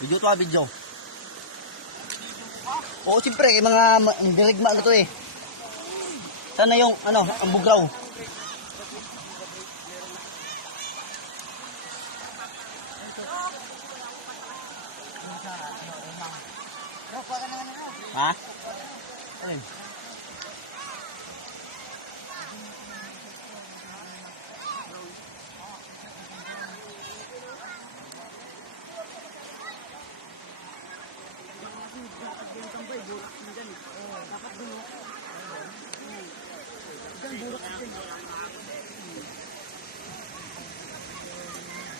Video to ah, video. Oo, siyempre, yung mga ma- dirigma na to eh. Sana yung, ano, ang bugraw. Ha? Ayun.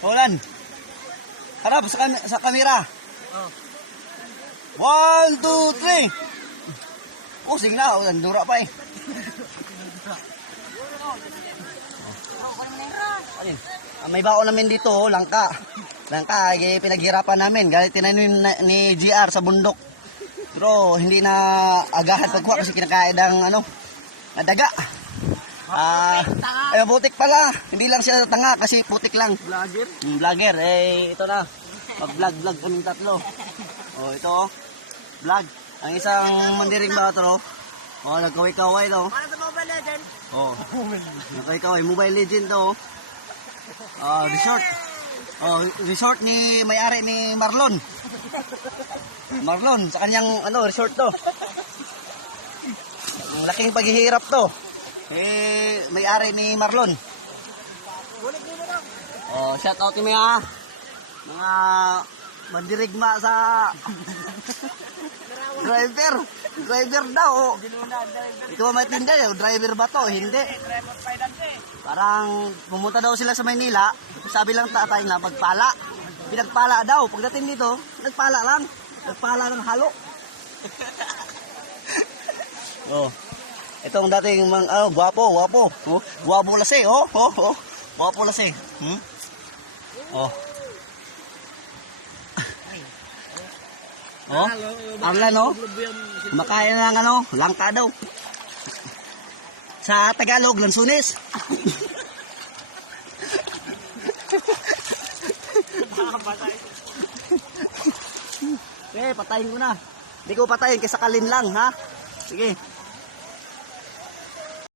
Roland. Harap sa, kam- sa kamera. One, two, three. Oh, sige na. Oh, nandura pa eh. Ah, may baon namin dito, oh, langka. Langka, eh, pinaghirapan namin. Galit tinanim na, ni GR sa bundok. Pero hindi na agahan pagkuha kasi kinakain ng ano, na daga. Ah, eh, butik pala. Hindi lang siya tanga kasi putik lang. Vlogger? Mm, vlogger, eh, ito na. Mag-vlog-vlog kaming tatlo. Oh, ito oh. Vlog. Ang isang mandiring ba ito, oh. Oh, nagkaway-kaway, no? Para sa Mobile Legends. Oh. Nagkaway-kaway. Mobile Legend, to, oh. Ah, resort. Oh, resort ni may-ari ni Marlon. Marlon, sa kanyang ano, resort to. Ang laking paghihirap to. Eh, may-ari ni Marlon. Oh, shout out ni mga mga mandirigma sa driver. Driver daw. Ikaw ba maintindihan yun? Driver ba to? Hindi. Parang pumunta daw sila sa Maynila. Sabi lang tatay na pagpala. Pinagpala daw. Pagdating dito, nagpala lang. Nagpala ng halo. oh. Itong dating mga, oh, guwapo, guwapo. Oh, guwapo lasi, oh, oh, oh. Guwapo lasi. Hmm? Oh. Oh, ang ano? Makain ng ano, langka daw. Sa Tagalog, lansunis. Eh, patayin ko na. Hindi ko patayin, kaysa kalin lang, ha? Sige.